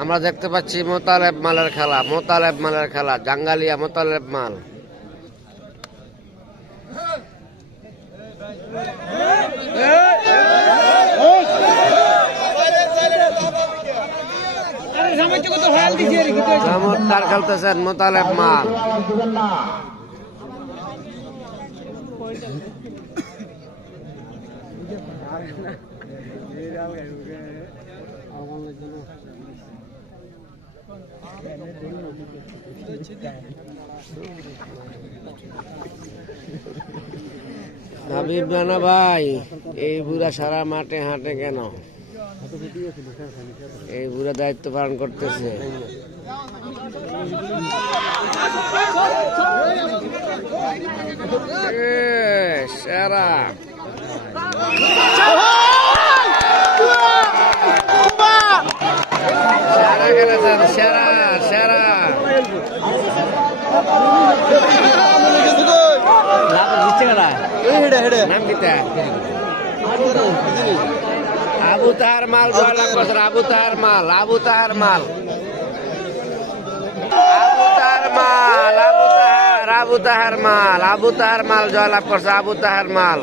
আমরা দেখতে পাচ্ছি মোতালেব মালের খেলা, জাঙ্গালিয়া মোতালেব মাল। চমৎকার খেলতেছেন মোতালেব মাল। হাবিব রানা ভাই, এই বুড়া সারা মাঠে হাঁটে কেন? এই বুড়া দায়িত্ব পালন করতেছে। সেরা সেরা খেলেছেন, সেরা সেরা। আবু তাহার মাল জয়লাভ করছেন, আবু তাহার মাল, আবু তাহার মাল, আবু তাহার মাল, আবু তাহার মাল, আবু তাহার মাল জয়লাভ করছে, আবু তাহার মাল।